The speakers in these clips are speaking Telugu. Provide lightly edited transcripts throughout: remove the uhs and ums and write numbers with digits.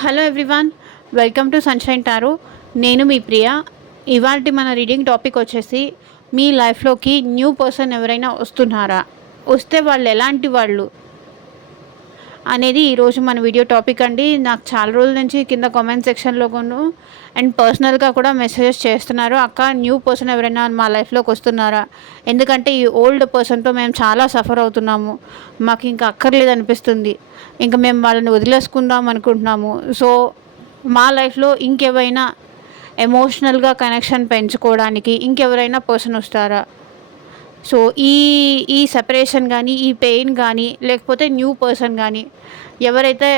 Hello everyone, welcome to sunshine tarot. నేను మీ ప్రియ. ఇవాళ మన రీడింగ్ టాపిక్ వచ్చేసి మీ లైఫ్లోకి న్యూ పర్సన్ ఎవరైనా వస్తున్నారా, వస్తే వాళ్ళు ఎలాంటి వాళ్ళు అనేది ఈరోజు మన వీడియో టాపిక్ అండి. నాకు చాలా రోజుల నుంచి కింద కామెంట్ సెక్షన్లో కొను అండ్ పర్సనల్గా కూడా మెసేజెస్ చేస్తున్నారు, అక్క న్యూ పర్సన్ ఎవరైనా మా లైఫ్లోకి వస్తున్నారా, ఎందుకంటే ఈ ఓల్డ్ పర్సన్తో మేము చాలా సఫర్ అవుతున్నాము, మాకు ఇంకా అక్కర్లేదు అనిపిస్తుంది, ఇంకా మేము వాళ్ళని వదిలేసుకుందాం అనుకుంటున్నాము. సో మా లైఫ్లో ఇంకెవరైనా ఎమోషనల్గా కనెక్షన్ పెంచుకోవడానికి ఇంకెవరైనా పర్సన్ వస్తారా. సో ఈ ఈ సెపరేషన్ కానీ, ఈ పెయిన్ కానీ, లేకపోతే న్యూ పర్సన్ కానీ ఎవరైతే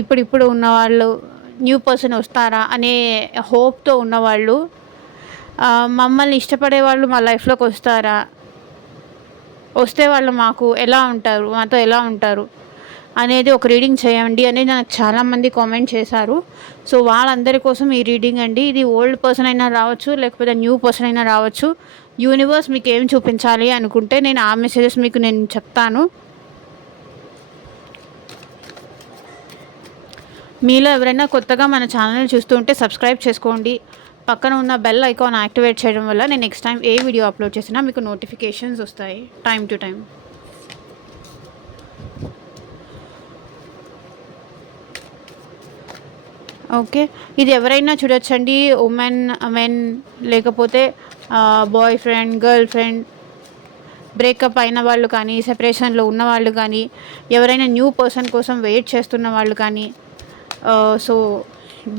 ఇప్పుడిప్పుడు ఉన్నవాళ్ళు న్యూ పర్సన్ వస్తారా అనే హోప్తో ఉన్నవాళ్ళు, మమ్మల్ని ఇష్టపడే వాళ్ళు మా లైఫ్లోకి వస్తారా, వస్తే వాళ్ళు మాకు ఎలా ఉంటారు, మాతో ఎలా ఉంటారు అనేది ఒక రీడింగ్ చేయండి అనేది నాకు చాలామంది కామెంట్ చేశారు. సో వాళ్ళందరి కోసం ఈ రీడింగ్ అండి. ఇది ఓల్డ్ పర్సన్ అయినా రావచ్చు, లేకపోతే న్యూ పర్సన్ అయినా రావచ్చు. యూనివర్స్ మీకు ఏం చూపించాలి అనుకుంటే నేను ఆ మెసేజెస్ మీకు నేను చెప్తాను. మీలో ఎవరైనా కొత్తగా మన ఛానల్ చూస్తూ ఉంటే సబ్స్క్రైబ్ చేసుకోండి. పక్కన ఉన్న బెల్ ఐకాన్ యాక్టివేట్ చేయడం వల్ల నేను నెక్స్ట్ టైం ఏ వీడియో అప్లోడ్ చేసినా మీకు నోటిఫికేషన్స్ వస్తాయి టైం టు టైం. ఓకే, ఇది ఎవరైనా చూడొచ్చండి. ఉమెన్, మెన్, లేకపోతే boy friend, girl friend, breakup అయిన వాళ్ళు కానీ, సెపరేషన్లో ఉన్న వాళ్ళు కానీ, ఎవరైనా న్యూ పర్సన్ కోసం వెయిట్ చేస్తున్న వాళ్ళు కానీ, సో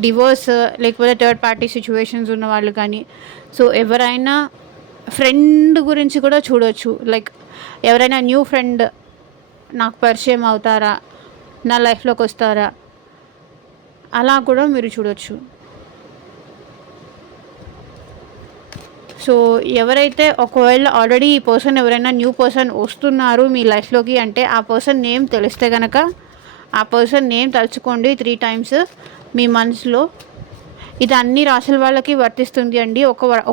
డివోర్స్ లేకపోతే థర్డ్ పార్టీ సిచ్యువేషన్స్ ఉన్న వాళ్ళు కానీ, సో ఎవరైనా ఫ్రెండ్ గురించి కూడా చూడొచ్చు. లైక్ ఎవరైనా న్యూ ఫ్రెండ్ నాకు పరిచయం అవుతారా, నా లైఫ్లోకి వస్తారా, అలా కూడా మీరు చూడొచ్చు. సో ఎవరైతే ఒకవేళ ఆల్రెడీ ఈ పర్సన్ ఎవరైనా న్యూ పర్సన్ వస్తున్నారు మీ లైఫ్లోకి అంటే ఆ పర్సన్ నేమ్ తెలిస్తే కనుక ఆ పర్సన్ నేమ్ తలుచుకోండి 3 times మీ మనసులో. ఇది అన్ని రాశుల వాళ్ళకి వర్తిస్తుంది అండి,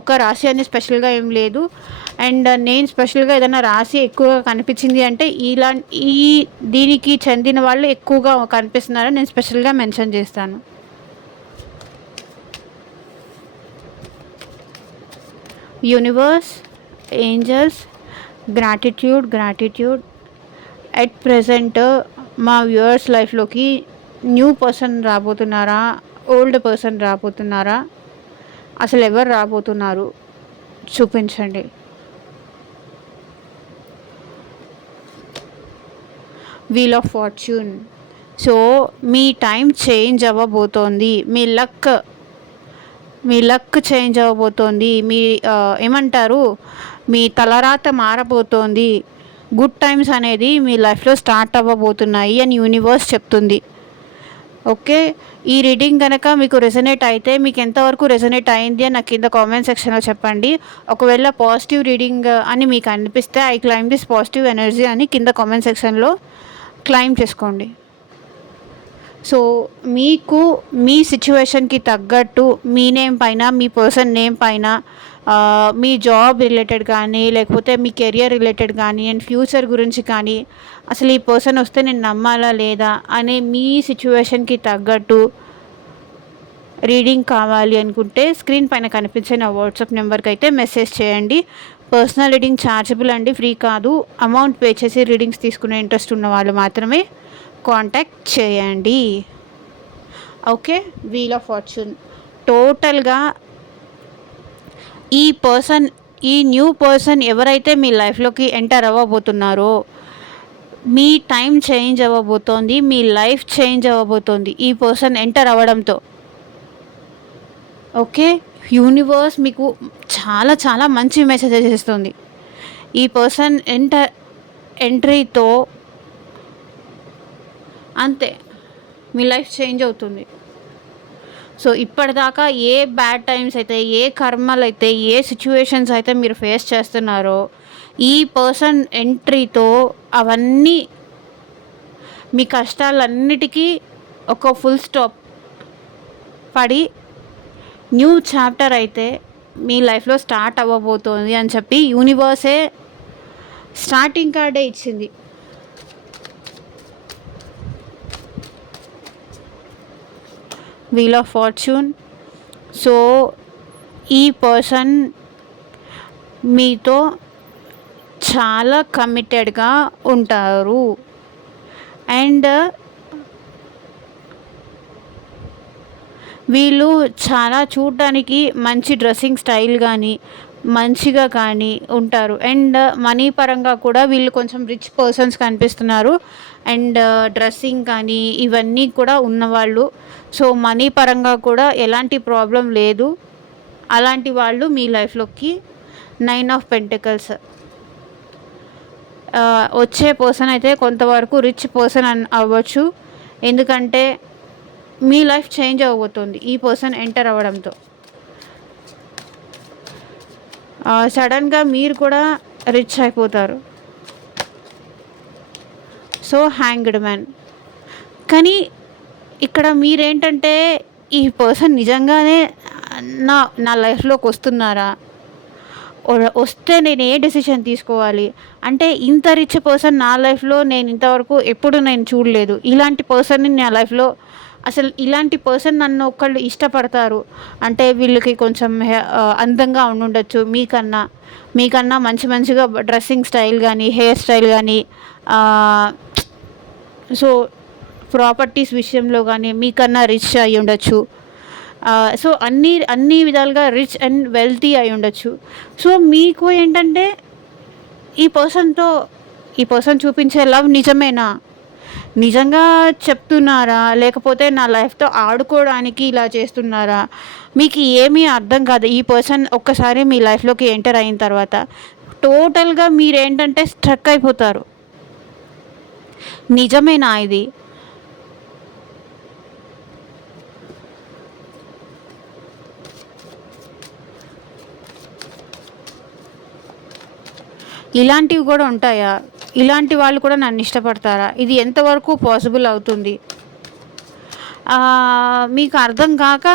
ఒక రాశి అని స్పెషల్గా ఏం లేదు. అండ్ నేను స్పెషల్గా ఏదైనా రాశి ఎక్కువగా కనిపించింది అంటే దీనికి చెందిన వాళ్ళు ఎక్కువగా కనిపిస్తున్నారని నేను స్పెషల్గా మెన్షన్ చేస్తాను. Universe, angels, gratitude at present మా వ్యూవర్స్ లైఫ్లోకి న్యూ పర్సన్ రాబోతున్నారా, ఓల్డ్ పర్సన్ రాబోతున్నారా, అసలు ఎవరు రాబోతున్నారు చూపించండి. Wheel of fortune. సో మీ టైం చేంజ్ అవ్వబోతోంది, మీ లక్ చేంజ్ అవ్వబోతోంది, మీ ఏమంటారు, మీ తలరాత మారబోతోంది. గుడ్ టైమ్స్ అనేది మీ లైఫ్లో స్టార్ట్ అవ్వబోతున్నాయి అని యూనివర్స్ చెప్తుంది. ఓకే, ఈ రీడింగ్ కనుక మీకు రెజనేట్ అయితే, మీకు ఎంతవరకు రెజనేట్ అయింది అని నాకు కింద కామెంట్ సెక్షన్లో చెప్పండి. ఒకవేళ పాజిటివ్ రీడింగ్ అని మీకు అనిపిస్తే I claim this positive energy అని కింద కామెంట్ సెక్షన్లో క్లైమ్ చేసుకోండి. సో మీకు మీ సిచ్యువేషన్కి తగ్గట్టు మీ నేమ్ పైన, మీ పర్సన్ నేమ్ పైన, మీ జాబ్ రిలేటెడ్ కానీ, లేకపోతే మీ కెరియర్ రిలేటెడ్ కానీ, అండ్ ఫ్యూచర్ గురించి కానీ, అసలు ఈ పర్సన్ వస్తే నేను నమ్మాలా లేదా అనే మీ సిచ్యువేషన్కి తగ్గట్టు రీడింగ్ కావాలి అనుకుంటే స్క్రీన్ పైన కనిపించే నా వాట్సాప్ నెంబర్కి అయితే మెసేజ్ చేయండి. పర్సనల్ రీడింగ్ ఛార్జబుల్ అండి, ఫ్రీ కాదు. అమౌంట్ పే చేసి రీడింగ్స్ తీసుకునే ఇంట్రెస్ట్ ఉన్న వాళ్ళు మాత్రమే కాంటాక్ట్ చేయండి. Okay, wheel of fortune. టోటల్గా ఈ న్యూ పర్సన్ ఎవరైతే మీ లైఫ్లోకి ఎంటర్ అవ్వబోతున్నారో మీ టైం చేంజ్ అవ్వబోతోంది, మీ లైఫ్ చేంజ్ అవ్వబోతోంది ఈ పర్సన్ ఎంటర్ అవ్వడంతో. ఓకే, యూనివర్స్ మీకు చాలా చాలా మంచి మెసేజెస్ ఇస్తుంది. ఈ పర్సన్ ఎంట్రీతో అంతే మీ లైఫ్ చేంజ్ అవుతుంది. సో ఇప్పటిదాకా ఏ బ్యాడ్ టైమ్స్ అయితే, ఏ కర్మలు అయితే, ఏ సిచ్యువేషన్స్ అయితే మీరు ఫేస్ చేస్తున్నారో ఈ పర్సన్ ఎంట్రీతో అవన్నీ మీ కష్టాలన్నిటికీ ఒక ఫుల్ స్టాప్ పడి న్యూ చాప్టర్ అయితే మీ లైఫ్లో స్టార్ట్ అవ్వబోతోంది అని చెప్పి యూనివర్సే స్టార్టింగ్ కార్డే ఇచ్చింది. Wheel of fortune. సో ఈ పర్సన్ మీతో చాలా కమిటెడ్గా ఉంటారు. అండ్ వీళ్ళు చాలా చూడడానికి మంచి డ్రెస్సింగ్ స్టైల్ కానీ మంచిగా కానీ ఉంటారు. అండ్ మనీ పరంగా కూడా వీళ్ళు కొంచెం రిచ్ పర్సన్స్ కనిపిస్తున్నారు. అండ్ డ్రెస్సింగ్ కానీ ఇవన్నీ కూడా ఉన్నవాళ్ళు. సో మనీ పరంగా కూడా ఎలాంటి ప్రాబ్లం లేదు. అలాంటి వాళ్ళు మీ లైఫ్లోకి 9 ఆఫ్ పెంటికల్స్ వచ్చే పర్సన్ అయితే కొంతవరకు రిచ్ పర్సన్ అవ్వచ్చు. ఎందుకంటే మీ లైఫ్ చేంజ్ అవ్వబోతుంది ఈ పర్సన్ ఎంటర్ అవ్వడంతో. సడన్గా మీరు కూడా రిచ్ అయిపోతారు. So hanged man. కానీ ఇక్కడ మీరేంటంటే ఈ పర్సన్ నిజంగానే నా నా లైఫ్లోకి వస్తున్నారా, వస్తే నేను ఏ డెసిషన్ తీసుకోవాలి అంటే ఇంత రిచ్ పర్సన్ నా లైఫ్లో నేను ఇంతవరకు ఎప్పుడు నేను చూడలేదు. ఇలాంటి పర్సన్ని నా లైఫ్లో అసలు ఇలాంటి పర్సన్ నన్ను ఒకళ్ళు ఇష్టపడతారు అంటే వీళ్ళకి కొంచెం అందంగా ఉండుండొచ్చు, మీకన్నా మంచిగా డ్రెస్సింగ్ స్టైల్ కానీ హెయిర్ స్టైల్ కానీ సో ప్రాపర్టీస్ విషయంలో కానీ మీకన్నా రిచ్ అయి ఉండొచ్చు. సో అన్ని విధాలుగా రిచ్ అండ్ వెల్తీ అయి ఉండొచ్చు. సో మీకు ఏంటంటే ఈ పర్సన్ చూపించే లవ్ నిజమేనా, నిజంగా చెప్తున్నారా, లేకపోతే నా లైఫ్తో ఆడుకోవడానికి ఇలా చేస్తున్నారా, మీకు ఏమీ అర్థం కాదు. ఈ పర్సన్ ఒక్కసారి మీ లైఫ్లోకి ఎంటర్ అయిన తర్వాత టోటల్గా మీరేంటంటే స్ట్రక్ అయిపోతారు. నిజమేనా ఇది? ఇలాంటివి కూడా ఉంటాయా? ఇలాంటి వాళ్ళు కూడా నన్ను ఇష్టపడతారా? ఇది ఎంతవరకు పాసిబుల్ అవుతుంది? మీకు అర్థం కాక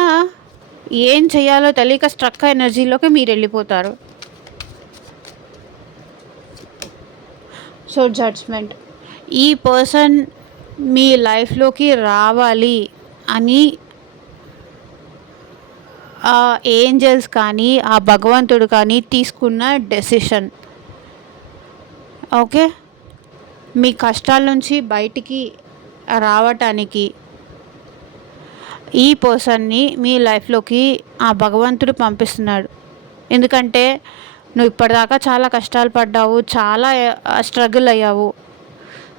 ఏం చేయాలో తెలియక స్ట్రక్ ఎనర్జీలోకి మీరు వెళ్ళిపోతారు. So judgement. ఈ పర్సన్ మీ లైఫ్లోకి రావాలి అని ఆ ఏంజల్స్ కానీ ఆ భగవంతుడు కానీ తీసుకున్న డెసిషన్. ఓకే, మీ కష్టాల నుంచి బయటికి రావటానికి ఈ పర్సన్ని మీ లైఫ్లోకి ఆ భగవంతుడు పంపిస్తున్నాడు. ఎందుకంటే నువ్వు ఇప్పటిదాకా చాలా కష్టాలు పడ్డావు, చాలా స్ట్రగుల్ అయ్యావు.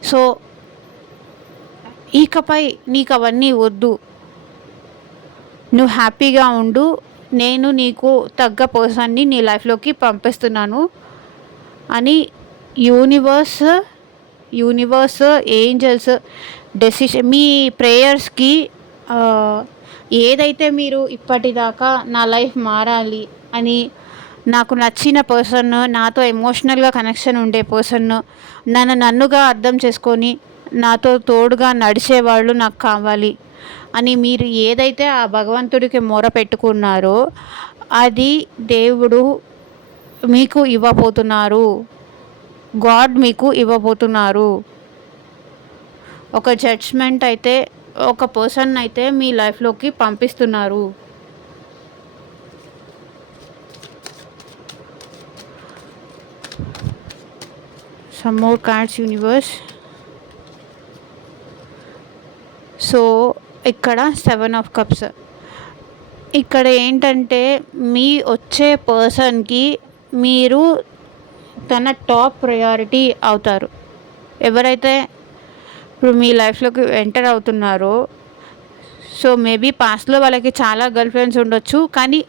సో ఇకపై నీకు అవన్నీ వద్దు, నువ్వు హ్యాపీగా ఉండు, నేను నీకు తగ్గ పర్సన్ని నీ లైఫ్లోకి పంపిస్తున్నాను అని యూనివర్స్ ఏంజల్స్ డెసిషన్ మీ ప్రేయర్స్కి ఏదైతే మీరు ఇప్పటిదాకా నా లైఫ్ మారాలి అని నాకు నచ్చిన పర్సన్, నాతో ఎమోషనల్గా కనెక్షన్ ఉండే పర్సన్, నన్నుగా అర్థం చేసుకొని నాతో తోడుగా నడిచేవాళ్ళు నాకు కావాలి అని మీరు ఏదైతే ఆ భగవంతుడికి మొర పెట్టుకున్నారో అది దేవుడు మీకు ఇవ్వబోతున్నారు. గాడ్ మీకు ఇవ్వబోతున్నారు. ఒక జడ్జ్మెంట్ అయితే ఒక పర్సన్ అయితే మీ లైఫ్లోకి పంపిస్తున్నారు. Some more cards universe. So ఇక్కడ 7 ఆఫ్ కప్స్. ఇక్కడ ఏంటంటే మీ వచ్చే పర్సన్కి మీరు తన టాప్ ప్రయారిటీ అవుతారు. ఎవరైతే ఇప్పుడు మీ లైఫ్లోకి ఎంటర్ అవుతున్నారో సో మేబీ పాస్ట్లో వాళ్ళకి చాలా గర్ల్ ఫ్రెండ్స్ ఉండొచ్చు, కానీ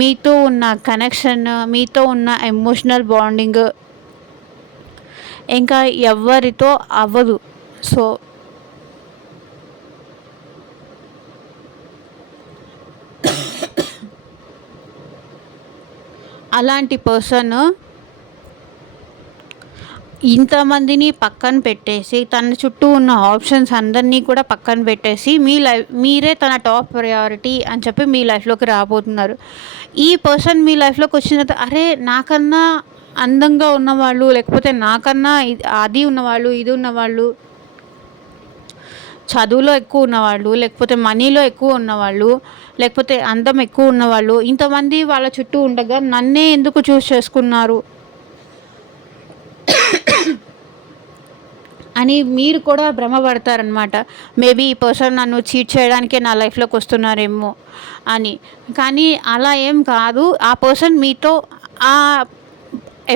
మీతో ఉన్న కనెక్షన్, మీతో ఉన్న ఎమోషనల్ బాండింగ్ ఇంకా ఎవరితో అవ్వదు. సో అలాంటి పర్సన్ ఇంతమందిని పక్కన పెట్టేసి తన చుట్టూ ఉన్న ఆప్షన్స్ అందరినీ కూడా పక్కన పెట్టేసి మీరే తన టాప్ ప్రయారిటీ అని చెప్పి మీ లైఫ్లోకి రాబోతున్నారు. ఈ పర్సన్ మీ లైఫ్లోకి వచ్చిన తర్వాత అరే నాకన్నా అందంగా ఉన్నవాళ్ళు, లేకపోతే నాకన్నా అది ఉన్నవాళ్ళు, ఇది ఉన్నవాళ్ళు, చదువులో ఎక్కువ ఉన్నవాళ్ళు, లేకపోతే మనీలో ఎక్కువ ఉన్నవాళ్ళు, లేకపోతే అందం ఎక్కువ ఉన్నవాళ్ళు, ఇంతమంది వాళ్ళ చుట్టూ ఉండగా నన్నే ఎందుకు చూస్ చేసుకున్నారు అని మీరు కూడా భ్రమపడతారనమాట. మేబీ ఈ పర్సన్ నన్ను చీట్ చేయడానికే నా లైఫ్లోకి వస్తున్నారేమో అని. కానీ అలా ఏం కాదు. ఆ పర్సన్ మీతో ఆ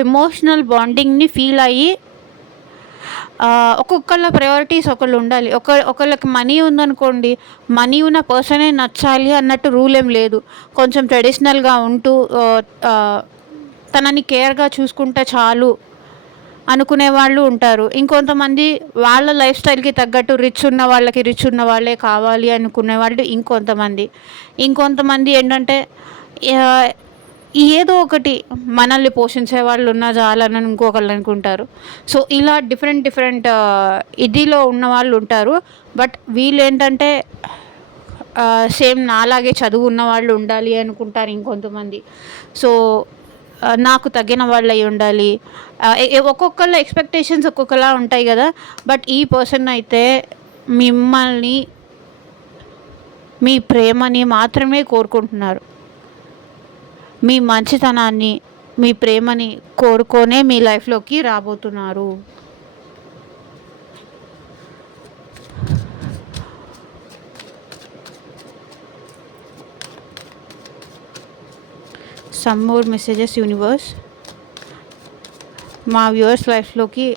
ఎమోషనల్ బాండింగ్ని ఫీల్ అయ్యి ఒక్కొక్కళ్ళ ప్రయారిటీస్ ఒకళ్ళు ఉండాలి. ఒకళ్ళకి మనీ ఉందనుకోండి, మనీ ఉన్న పర్సనే నచ్చాలి అన్నట్టు రూల్ ఏం లేదు. కొంచెం ట్రెడిషనల్గా ఉంటూ తనని కేర్గా చూసుకుంటే చాలు అనుకునే వాళ్ళు ఉంటారు. ఇంకొంతమంది వాళ్ళ లైఫ్ స్టైల్కి తగ్గట్టు రిచ్ ఉన్న వాళ్ళకి రిచ్ ఉన్న వాళ్ళే కావాలి అనుకునే వాళ్ళు ఇంకొంతమంది ఏంటంటే ఏదో ఒకటి మనల్ని పోషించే వాళ్ళు ఉన్నా చాలని ఇంకొకళ్ళు అనుకుంటారు. సో ఇలా డిఫరెంట్ ఇదిలో ఉన్న వాళ్ళు ఉంటారు. బట్ వీళ్ళు ఏంటంటే సేమ్ నాలాగే చదువు ఉన్న వాళ్ళు ఉండాలి అనుకుంటారు ఇంకొంతమంది. సో నాకు తగ్గిన వాళ్ళు అయి ఉండాలి. ఒక్కొక్కళ్ళ ఎక్స్పెక్టేషన్స్ ఒక్కొక్కలా ఉంటాయి కదా. బట్ ఈ పర్సన్ అయితే మిమ్మల్ని, మీ ప్రేమని మాత్రమే కోరుకుంటున్నారు. మీ మంచితనాన్ని, మీ ప్రేమని కోరుకొనే మీ లైఫ్లోకి రాబోతున్నారు. సమ్ మోర్ మెసేజెస్ యూనివర్స్ మా వ్యూవర్స్ లైఫ్లోకి.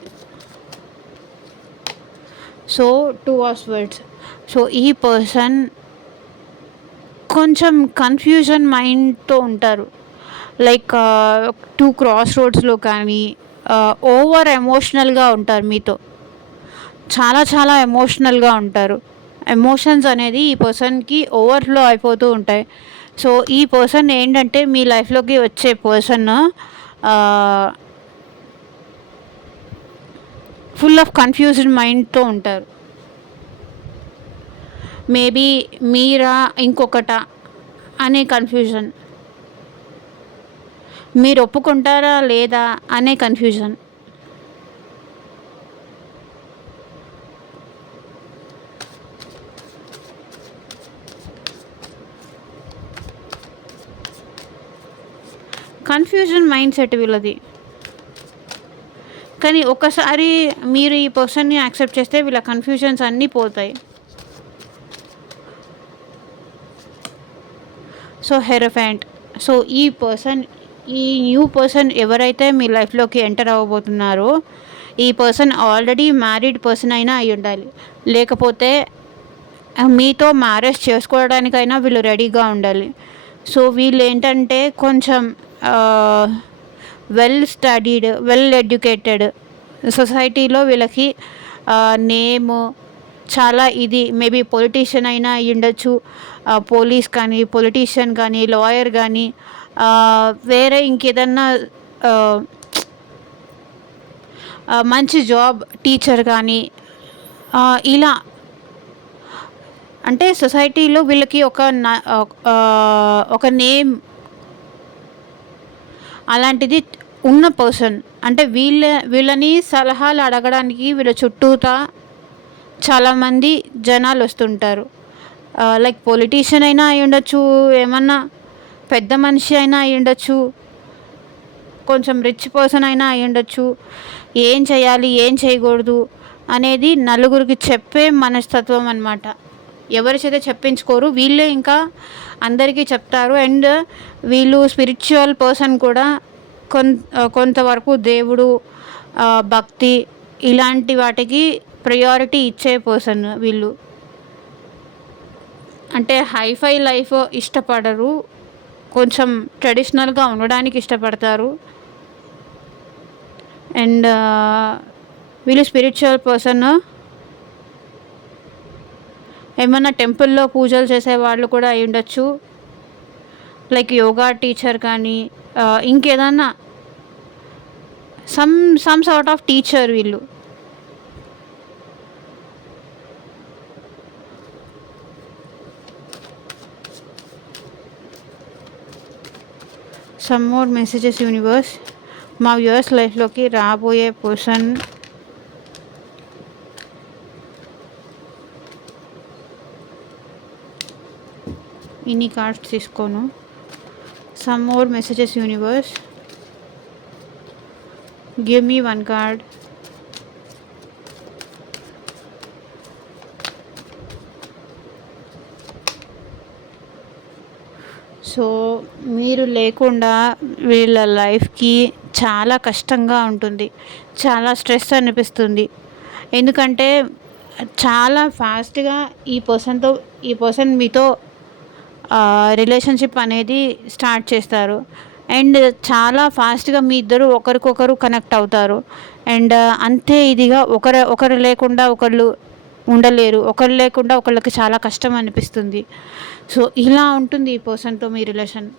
So 2 words. సో ఈ పర్సన్ కొంచెం కన్ఫ్యూజన్ మైండ్తో ఉంటారు. లైక్ 2 క్రాస్ రోడ్స్లో కానీ ఓవర్ ఎమోషనల్గా ఉంటారు మీతో. చాలా ఎమోషనల్గా ఉంటారు. ఎమోషన్స్ అనేది ఈ పర్సన్కి ఓవర్ఫ్లో అయిపోతూ ఉంటాయి. సో ఈ పర్సన్ ఏంటంటే మీ లైఫ్లోకి వచ్చే పర్సన్ ఫుల్ ఆఫ్ కన్ఫ్యూజ్డ్ మైండ్తో ఉంటారు. మేబీ మీరా ఇంకొకట అనే కన్ఫ్యూజన్, మీరు ఒప్పుకుంటారా లేదా అనే కన్ఫ్యూజన్. కన్ఫ్యూజన్ మైండ్ సెట్ వీళ్ళది. కానీ ఒకసారి మీరు ఈ పర్సన్ని యాక్సెప్ట్ చేస్తే వీళ్ళ కన్ఫ్యూజన్స్ అన్నీ పోతాయి. So hierophant. సో ఈ న్యూ పర్సన్ ఎవరైతే మీ లైఫ్లోకి ఎంటర్ అవ్వబోతున్నారో ఈ పర్సన్ ఆల్రెడీ మ్యారీడ్ పర్సన్ అయినా అయి ఉండాలి. లేకపోతే మీతో మ్యారేజ్ చేసుకోవడానికైనా వీళ్ళు రెడీగా ఉండాలి. సో వీళ్ళు ఏంటంటే కొంచెం వెల్ స్టడీడ్, వెల్ ఎడ్యుకేటెడ్, సొసైటీలో వీళ్ళకి నేమ్ చాలా ఇది. మేబీ పొలిటీషియన్ అయినా అయి ఉండొచ్చు, పోలీస్ కానీ, పొలిటీషియన్ కానీ, లాయర్ కానీ, వేరే ఇంకేదన్నా మంచి జాబ్, టీచర్ కానీ, ఇలా అంటే సొసైటీలో వీళ్ళకి ఒక నేమ్ అలాంటిది ఉన్న పర్సన్. అంటే వీళ్ళని సలహాలు అడగడానికి వీళ్ళ చుట్టూతా చాలామంది జనాలు వస్తుంటారు. లైక్ పొలిటీషియన్ అయినా అయి ఉండొచ్చు, ఏమన్నా పెద్ద మనిషి అయినా అయి ఉండొచ్చు, కొంచెం రిచ్ పర్సన్ అయినా అయి ఉండొచ్చు. ఏం చేయాలి, ఏం చేయకూడదు అనేది నలుగురికి చెప్పే మనస్తత్వం అన్నమాట. ఎవరి చేత చెప్పించుకోరు, వీళ్ళే ఇంకా అందరికీ చెప్తారు. అండ్ వీళ్ళు స్పిరిచువల్ పర్సన్ కూడా. కొంతవరకు దేవుడు, భక్తి ఇలాంటి వాటికి ప్రయారిటీ ఇచ్చే పర్సన్ వీళ్ళు. అంటే హైఫై లైఫ్ ఇష్టపడరు, కొంచెం ట్రెడిషనల్గా ఉండడానికి ఇష్టపడతారు. అండ్ వీళ్ళు స్పిరిచువల్ పర్సన్. ఏమన్నా టెంపుల్లో పూజలు చేసే వాళ్ళు కూడా అయి ఉండొచ్చు. లైక్ యోగా టీచర్ కానీ, ఇంకేదన్నా సమ్ సార్ట్ ఆఫ్ టీచర్ వీళ్ళు. Some more messages universe. మా వ్యూవర్స్ లైఫ్లోకి రాబోయే పర్సన్ ఇన్ని కార్డ్స్ తీసుకోను. Some more messages universe, give me one card. So మీరు లేకుండా వీళ్ళ లైఫ్కి చాలా కష్టంగా ఉంటుంది, చాలా స్ట్రెస్ అనిపిస్తుంది. ఎందుకంటే చాలా ఫాస్ట్గా ఈ పర్సన్ మీతో రిలేషన్షిప్ అనేది స్టార్ట్ చేస్తారు. అండ్ చాలా ఫాస్ట్గా మీ ఇద్దరు ఒకరికొకరు కనెక్ట్ అవుతారు. అండ్ అంతే ఇదిగా ఒకరు లేకుండా ఒకళ్ళు ఉండలేరు, ఒకరు లేకుండా ఒకళ్ళకి చాలా కష్టం అనిపిస్తుంది. సో ఇలా ఉంటుంది ఈ పర్సన్తో మీ relation.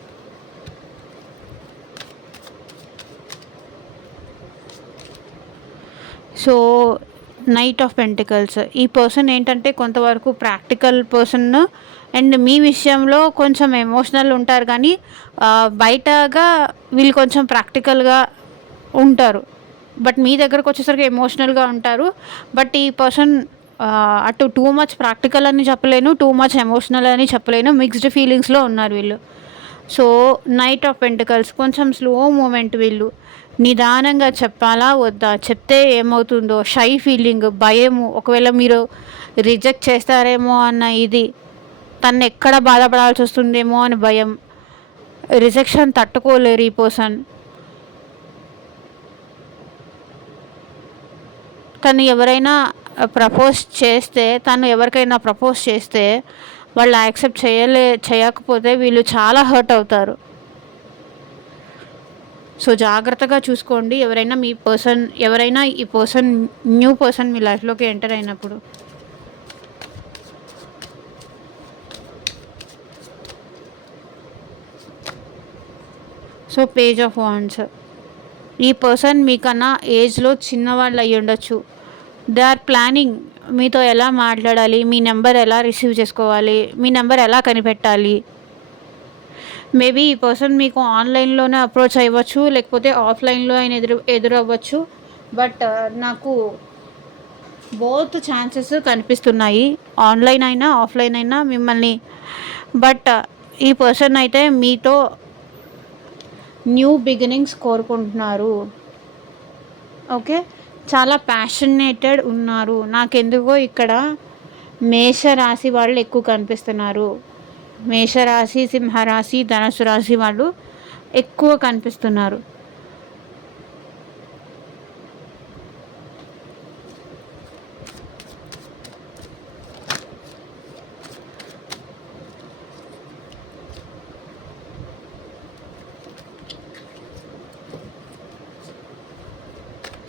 So knight of pentacles, ఈ పర్సన్ ఏంటంటే కొంతవరకు ప్రాక్టికల్ పర్సన్ అండ్ మీ విషయంలో కొంచెం ఎమోషనల్ ఉంటారు, కానీ బయటగా వీళ్ళు కొంచెం ప్రాక్టికల్గా ఉంటారు. బట్ మీ దగ్గరకు వచ్చేసరికి ఎమోషనల్గా ఉంటారు. బట్ ఈ పర్సన్ అటు టూ మచ్ ప్రాక్టికల్ అని చెప్పలేను, టూ మచ్ ఎమోషనల్ అని చెప్పలేను, మిక్స్డ్ ఫీలింగ్స్లో ఉన్నారు వీళ్ళు. సో నైట్ ఆఫ్ పెంటికల్స్ కొంచెం స్లో మూమెంట్. వీళ్ళు నిదానంగా చెప్పాలా వద్దా, చెప్తే ఏమవుతుందో షై ఫీలింగ్, భయము, ఒకవేళ మీరు రిజెక్ట్ చేస్తారేమో అన్న ఇది, తను ఎక్కడ బాధపడాల్సి వస్తుందేమో అని భయం, రిజెక్షన్ తట్టుకోలేరు ఈ పర్సన్. తను ఎవరైనా ఎవరికైనా ప్రపోజ్ చేస్తే వాళ్ళు యాక్సెప్ట్ చేయకపోతే వీళ్ళు చాలా హర్ట్ అవుతారు. సో జాగ్రత్తగా చూసుకోండి ఎవరైనా ఈ పర్సన్ న్యూ పర్సన్ మీ లైఫ్లోకి ఎంటర్ అయినప్పుడు. సో పేజ్ ఆఫ్ వాండ్స్, ఈ పర్సన్ మీకన్నా ఏజ్లో చిన్నవాళ్ళు అయ్యి ఉండొచ్చు. దే ఆర్ ప్లానింగ్ మీతో ఎలా మాట్లాడాలి, మీ నెంబర్ ఎలా రిసీవ్ చేసుకోవాలి, మీ నెంబర్ ఎలా కనిపెట్టాలి. మేబీ ఈ పర్సన్ మీకు ఆన్లైన్లోనే అప్రోచ్ అవ్వచ్చు, లేకపోతే ఆఫ్లైన్లో అయినా ఎదురవ్వచ్చు. బట్ నాకు బోత్ ఛాన్సెస్ కనిపిస్తున్నాయి, ఆన్లైన్ అయినా ఆఫ్లైన్ అయినా మిమ్మల్ని. బట్ ఈ పర్సన్ అయితే మీతో న్యూ బిగినింగ్స్ కోరుకుంటున్నారు. ఓకే, చాలా ప్యాషనేటెడ్ ఉన్నారు. నాకెందుకో ఇక్కడ మేషరాశి వాళ్ళు ఎక్కువ కనిపిస్తున్నారు. మేషరాశి, సింహరాశి, ధనుసు రాశి వాళ్ళు ఎక్కువ కనిపిస్తున్నారు.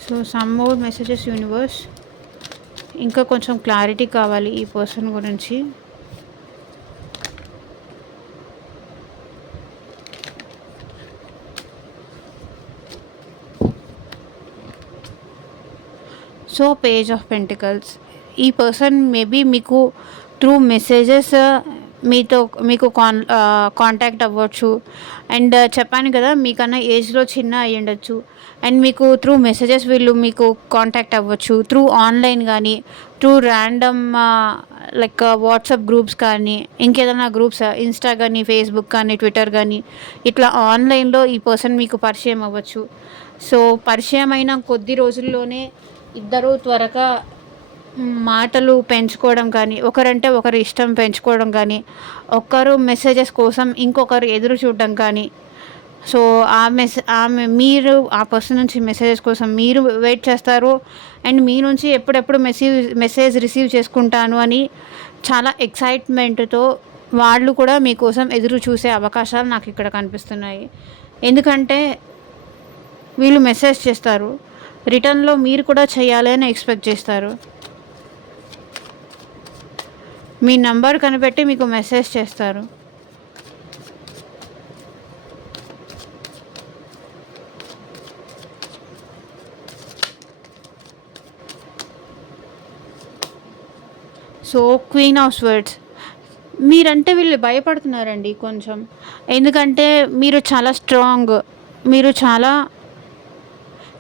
So some more messages universe, ఇంకా కొంచెం క్లారిటీ కావాలి ఈ పర్సన్ గురించి. సో పేజ్ ఆఫ్ పెంటికల్స్, ఈ పర్సన్ మేబీ మీకు త్రూ మెసేజెస్ మీకు కాంటాక్ట్ అవ్వచ్చు. అండ్ చెప్పాను కదా మీకన్నా ఏజ్లో చిన్న అయ్యి ఉండొచ్చు. అండ్ మీకు త్రూ మెసేజెస్ వీళ్ళు మీకు కాంటాక్ట్ అవ్వచ్చు, త్రూ ఆన్లైన్ కానీ, through random like WhatsApp groups కానీ, ఇంకేదైనా గ్రూప్స్ ఇన్స్టా కానీ, ఫేస్బుక్ కానీ, ట్విట్టర్ కానీ, ఇట్లా ఆన్లైన్లో ఈ పర్సన్ మీకు పరిచయం అవ్వచ్చు. సో పరిచయం అయిన కొద్ది రోజుల్లోనే ఇద్దరు త్వరగా మాటలు పెంచుకోవడం కానీ, ఒకరంటే ఒకరు ఇష్టం పెంచుకోవడం కానీ, ఒకరు మెసేజెస్ కోసం ఇంకొకరు ఎదురు చూడడం కానీ. సో మీరు ఆ పర్సన్ నుంచి మెసేజెస్ కోసం మీరు వెయిట్ చేస్తారు. అండ్ మీ నుంచి ఎప్పుడెప్పుడు మెసేజ్ రిసీవ్ చేసుకుంటాను అని చాలా ఎక్సైట్మెంట్తో వాళ్ళు కూడా మీకోసం ఎదురు చూసే అవకాశాలు నాకు ఇక్కడ కనిపిస్తున్నాయి. ఎందుకంటే వీళ్ళు మెసేజ్ చేస్తారు, రిటర్న్లో మీరు కూడా చేయాలి అని ఎక్స్పెక్ట్ చేస్తారు. మీ నంబర్ కనిపెట్టి మీకు మెసేజ్ చేస్తారు. సో క్వీన్ ఆఫ్ స్వర్డ్స్, మీరంటే వీళ్ళు భయపడుతున్నారండి కొంచెం. ఎందుకంటే మీరు చాలా స్ట్రాంగ్, మీరు చాలా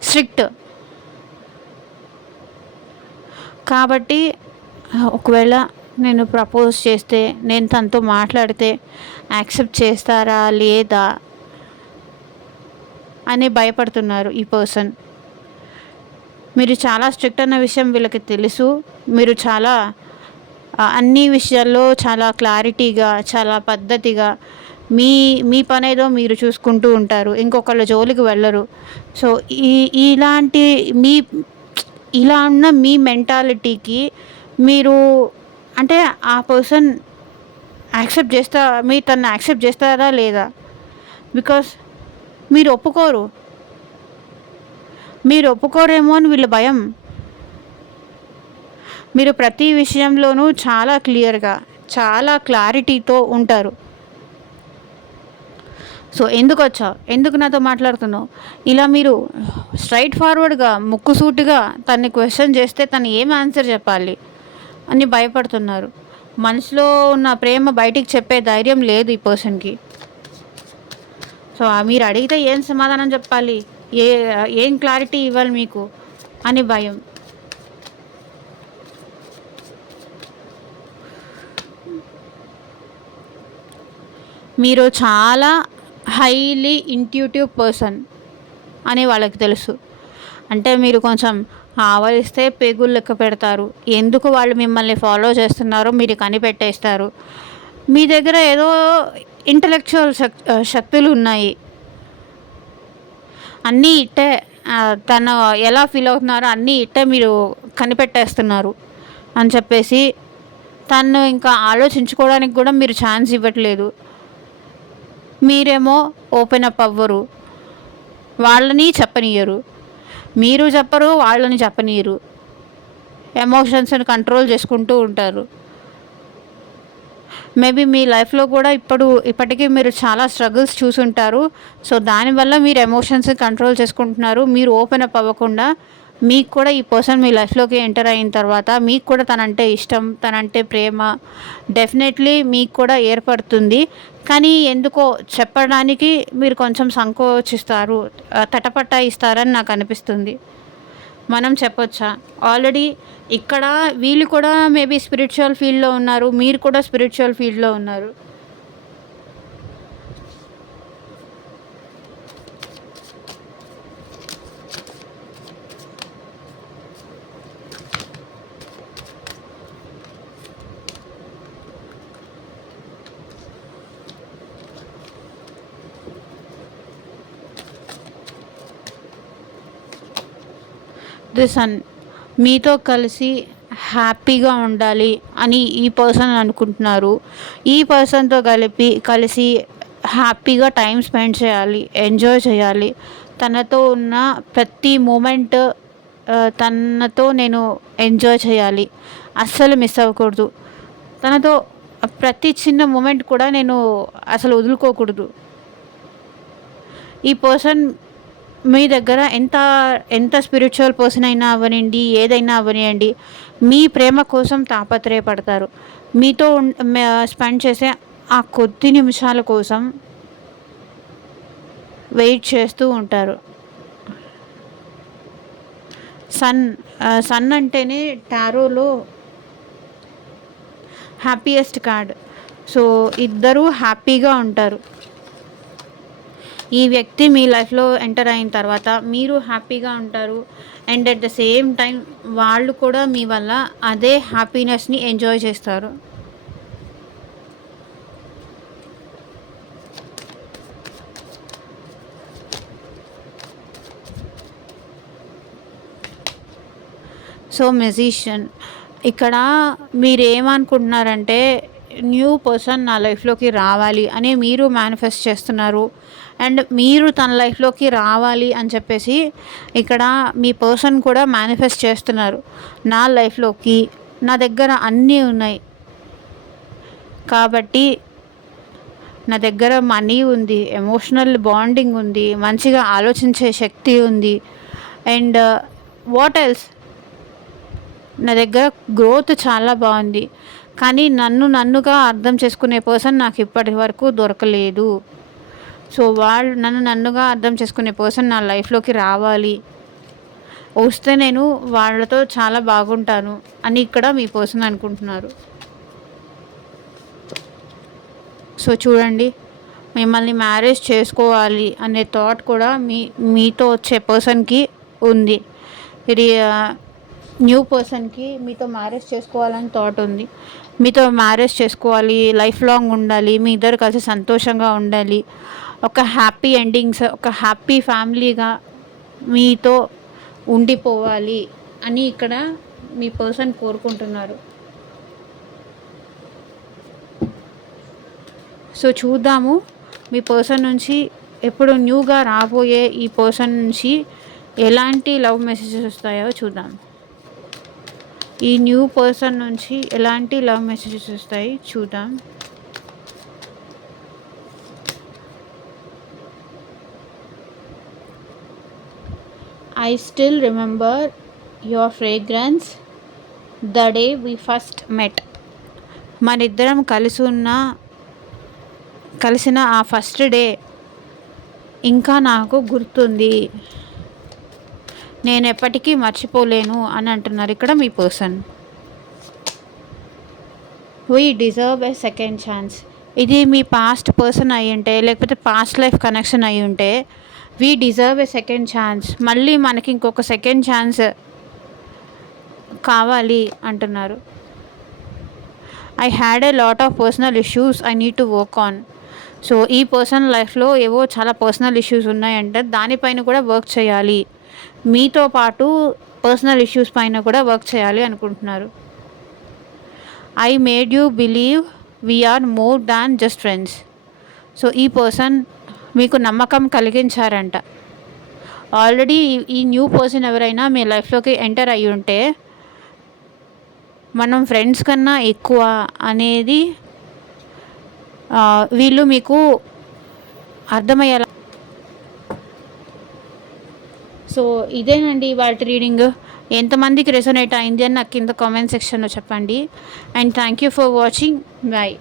స్ట్రిక్ట్. కాబట్టి ఒకవేళ నేను ప్రపోజ్ చేస్తే, నేను తనతో మాట్లాడితే యాక్సెప్ట్ చేస్తారా లేదా అని భయపడుతున్నారు ఈ పర్సన్. మీరు చాలా స్ట్రిక్ట్ అన్న విషయం వీళ్ళకి తెలుసు. మీరు చాలా అన్ని విషయాల్లో చాలా క్లారిటీగా, చాలా పద్ధతిగా మీ మీ పనేదో మీరు చూసుకుంటూ ఉంటారు. ఇంకొకళ్ళ జోలికి వెళ్ళరు. సో, ఈ ఇలాంటి మీ ఇలా ఉన్న మీ మెంటాలిటీకి మీరు అంటే ఆ పర్సన్ యాక్సెప్ట్ చేస్తా మీరు తనని యాక్సెప్ట్ చేస్తారా లేదా? బికాస్ మీరు ఒప్పుకోరు. మీరు ఒప్పుకోరేమో అని వీళ్ళ భయం. మీరు ప్రతి విషయంలోనూ చాలా క్లియర్గా, చాలా క్లారిటీతో ఉంటారు. సో ఎందుకు వచ్చావు, ఎందుకు నాతో మాట్లాడుతున్నావు, ఇలా మీరు స్ట్రైట్ ఫార్వర్డ్గా ముక్కుసూటిగా తన్ని క్వశ్చన్ చేస్తే తను ఏం ఆన్సర్ చెప్పాలి అని భయపడుతున్నారు. మనసులో ఉన్న ప్రేమ బయటికి చెప్పే ధైర్యం లేదు ఈ పర్సన్కి. సో మీరు అడిగితే ఏం సమాధానం చెప్పాలి, ఏం క్లారిటీ ఇవ్వాలి మీకు అని భయం. మీరు చాలా హైలీ ఇంట్యూటివ్ పర్సన్ అని వాళ్ళకి తెలుసు. అంటే మీరు కొంచెం ఆవలిస్తే పేగులు లెక్క పెడతారు. ఎందుకు వాళ్ళు మిమ్మల్ని ఫాలో చేస్తున్నారో మీరు కనిపెట్టేస్తారు. మీ దగ్గర ఏదో ఇంటలెక్చువల్ శక్తులు ఉన్నాయి. అన్నీ ఇట్టే తను ఎలా ఫీల్ అవుతున్నారో అన్నీ ఇట్టే మీరు కనిపెట్టేస్తున్నారు అని చెప్పేసి తను ఇంకా ఆలోచించుకోవడానికి కూడా మీరు ఛాన్స్ ఇవ్వట్లేదు. మీరేమో ఓపెన్ అప్ అవ్వరు, వాళ్ళని చెప్పనియ్యరు. మీరు చెప్పరు, వాళ్ళని చెప్పనియ్యరు. ఎమోషన్స్ని కంట్రోల్ చేసుకుంటూ ఉంటారు. మేబీ మీ లైఫ్లో కూడా ఇప్పటికీ మీరు చాలా స్ట్రగుల్స్ చూసుంటారు. సో దానివల్ల మీరు ఎమోషన్స్ని కంట్రోల్ చేసుకుంటున్నారు. మీరు ఓపెన్ అప్ అవ్వకుండా మీకు కూడా ఈ పర్సన్ మీ లైఫ్లోకి ఎంటర్ అయిన తర్వాత మీకు కూడా తనంటే ఇష్టం, తనంటే ప్రేమ డెఫినెట్లీ మీకు కూడా ఏర్పడుతుంది. కానీ ఎందుకో చెప్పడానికి మీరు కొంచెం సంకోచిస్తారు, తటపటాయిస్తారని నాకు అనిపిస్తుంది. మనం చెప్పొచ్చా? ఆల్రెడీ ఇక్కడ వీళ్ళు కూడా మేబీ స్పిరిచువల్ ఫీల్డ్లో ఉన్నారు, మీరు కూడా స్పిరిచువల్ ఫీల్డ్లో ఉన్నారు. సన్ మీతో కలిసి హ్యాపీగా ఉండాలి అని ఈ పర్సన్ అనుకుంటున్నారు. ఈ పర్సన్తో కలిసి హ్యాపీగా టైం స్పెండ్ చేయాలి, ఎంజాయ్ చేయాలి. తనతో ఉన్న ప్రతి మూమెంట్ తనతో నేను ఎంజాయ్ చేయాలి, అస్సలు మిస్ అవ్వకూడదు. తనతో ప్రతి చిన్న మూమెంట్ కూడా నేను అసలు వదులుకోకూడదు. ఈ పర్సన్ మీ దగ్గర ఎంత స్పిరిచువల్ పర్సన్ అయినా అవ్వనండి, ఏదైనా అవ్వనియండి, మీ ప్రేమ కోసం తాపత్రయపడతారు. మీతో స్పెండ్ చేసే ఆ కొద్ది నిమిషాల కోసం వెయిట్ చేస్తూ ఉంటారు. సన్ అంటేనే టారోలో హ్యాపీయెస్ట్ కార్డ్. సో ఇద్దరూ హ్యాపీగా ఉంటారు. ఈ వ్యక్తి మీ లైఫ్లో ఎంటర్ అయిన తర్వాత మీరు హ్యాపీగా ఉంటారు. And at the same time వాళ్ళు కూడా మీ వల్ల అదే హ్యాపీనెస్ని ఎంజాయ్ చేస్తారు. సో మ్యూజిషియన్ ఇక్కడ మీరు ఏమనుకుంటున్నారంటే న్యూ పర్సన్ నా లైఫ్లోకి రావాలి అని మీరు మేనిఫెస్ట్ చేస్తున్నారు. అండ్ మీరు తన లైఫ్లోకి రావాలి అని చెప్పేసి ఇక్కడ మీ పర్సన్ కూడా మేనిఫెస్ట్ చేస్తున్నారు. నా లైఫ్లోకి నా దగ్గర అన్నీ ఉన్నాయి కాబట్టి, నా దగ్గర మనీ ఉంది, ఎమోషనల్ బాండింగ్ ఉంది, మంచిగా ఆలోచించే శక్తి ఉంది, అండ్ వాట్ ఎల్స్, నా దగ్గర గ్రోత్ చాలా బాగుంది. కానీ నన్నుగా అర్థం చేసుకునే పర్సన్ నాకు ఇప్పటి వరకు దొరకలేదు. సో నన్నుగా అర్థం చేసుకునే పర్సన్ నా లైఫ్లోకి రావాలి, వస్తే నేను వాళ్ళతో చాలా బాగుంటాను అని ఇక్కడ మీ పర్సన్ అనుకుంటున్నారు. సో చూడండి, మిమ్మల్ని మ్యారేజ్ చేసుకోవాలి అనే థాట్ కూడా మీతో వచ్చే పర్సన్కి ఉంది. ఇది న్యూ పర్సన్కి మీతో మ్యారేజ్ చేసుకోవాలని థాట్ ఉంది. మీతో మ్యారేజ్ చేసుకోవాలి, లైఫ్ లాంగ్ ఉండాలి, మీ ఇద్దరు కలిసి సంతోషంగా ఉండాలి, ఒక హ్యాపీ ఎండింగ్స్, ఒక హ్యాపీ ఫ్యామిలీగా మీతో ఉండిపోవాలి అని ఇక్కడ మీ పర్సన్ కోరుకుంటున్నారు. సో చూద్దాము మీ పర్సన్ నుంచి ఎప్పుడు న్యూగా రాబోయే ఈ పర్సన్ నుంచి ఎలాంటి లవ్ మెసేజెస్ వస్తాయో చూద్దాం. ఈ న్యూ పర్సన్ నుంచి ఎలాంటి లవ్ మెసేజెస్ వస్తాయి చూద్దాం. I still remember your fragrance the day we first met. మనిద్దరం కలిసిన ఆ ఫస్ట్ డే ఇంకా నాకు గుర్తుంది, నేను ఎప్పటికీ మర్చిపోలేను అని అంటున్నారు ఇక్కడ మీ person. We deserve a second chance. ఇది మీ పాస్ట్ పర్సన్ అయి ఉంటే, లేకపోతే పాస్ట్ లైఫ్ కనెక్షన్ అయి ఉంటే, we deserve a second chance, మళ్ళీ మనకి ఇంకొక సెకండ్ ఛాన్స్ కావాలి అంటున్నారు. I had a lot of personal issues I need to work on. So ఈ పర్సన్ లైఫ్లో ఏవో చాలా పర్సనల్ ఇష్యూస్ ఉన్నాయంటే దానిపైన కూడా వర్క్ చేయాలి, మీతో పాటు పర్సనల్ ఇష్యూస్ పైన కూడా వర్క్ చేయాలి అనుకుంటున్నారు. I made you believe we're more than just friends. So ఈ పర్సన్ మీకు నమ్మకం కలిగించారంట. ఆల్రెడీ ఈ న్యూ పర్సన్ ఎవరైనా మీ లైఫ్లోకి ఎంటర్ అయ్యి ఉంటే మనం ఫ్రెండ్స్ కన్నా ఎక్కువ అనేది వీళ్ళు మీకు అర్థమయ్యేలా. సో ఇదేనండి వాటి రీడింగ్. ఎంతమందికి రెసొనేట్ అయింది అని నాకు కింద కామెంట్ సెక్షన్లో చెప్పండి. And thank you for watching. Bye.